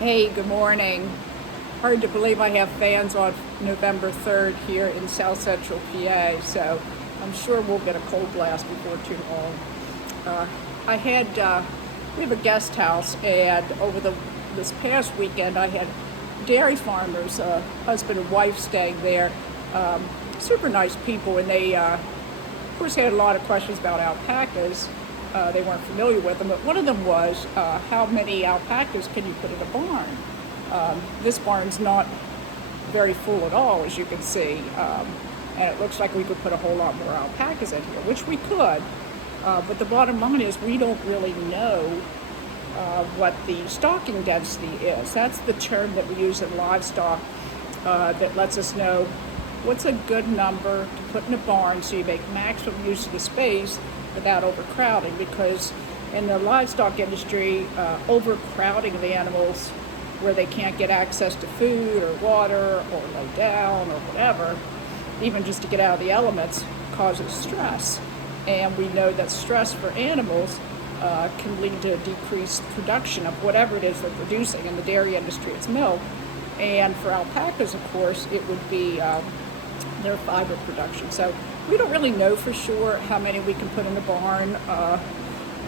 Hey, good morning. Hard to believe I have fans on November 3rd here in South Central PA, so I'm sure we'll get a cold blast before too long. We have a guest house, and this past weekend I had dairy farmers, husband and wife staying there. Super nice people, and they, of course, had a lot of questions about alpacas. They weren't familiar with them, but one of them was, how many alpacas can you put in a barn? This barn's not very full at all, as you can see, and it looks like we could put a whole lot more alpacas in here, which we could, but the bottom line is we don't really know what the stocking density is. That's the term that we use in livestock that lets us know what's a good number to put in a barn so you make maximum use of the space without overcrowding, because in the livestock industry, overcrowding of the animals where they can't get access to food or water or lay down or whatever, even just to get out of the elements, causes stress. And we know that stress for animals can lead to decreased production of whatever it is they're producing. In the dairy industry, it's milk. And for alpacas, of course, it would be their fiber production. So we don't really know for sure how many we can put in a barn.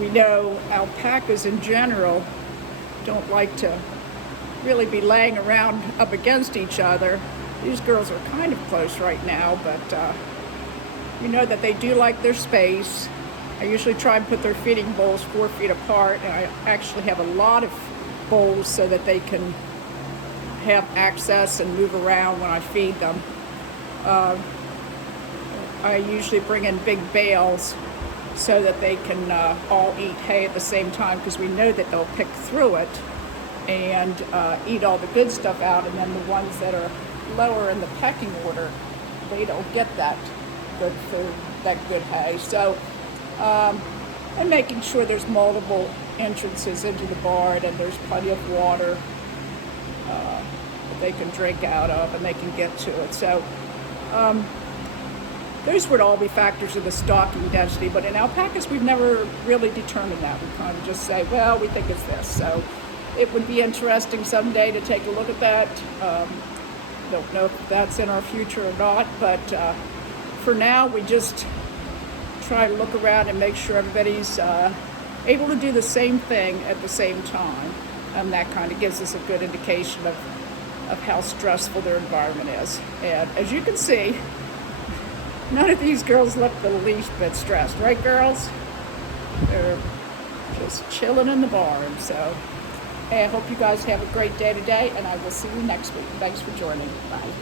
We know alpacas in general don't like to really be laying around up against each other. These girls are kind of close right now, but we know that they do like their space. I usually try and put their feeding bowls 4 feet apart, and I actually have a lot of bowls so that they can have access and move around when I feed them. I usually bring in big bales so that they can all eat hay at the same time, because we know that they'll pick through it and eat all the good stuff out, and then the ones that are lower in the pecking order, they don't get that good food, that good hay. So and making sure there's multiple entrances into the barn and there's plenty of water that they can drink out of and they can get to it. So those would all be factors of the stocking density, but in alpacas we've never really determined that. We kind of just say, well, we think it's this. So it would be interesting someday to take a look at that. Don't know if that's in our future or not, but for now we just try to look around and make sure everybody's able to do the same thing at the same time, and that kind of gives us a good indication of how stressful their environment is. And as you can see, none of these girls look the least bit stressed, right, girls? They're just chilling in the barn. So hey, I hope you guys have a great day today, and I will see you next week. Thanks for joining. Bye.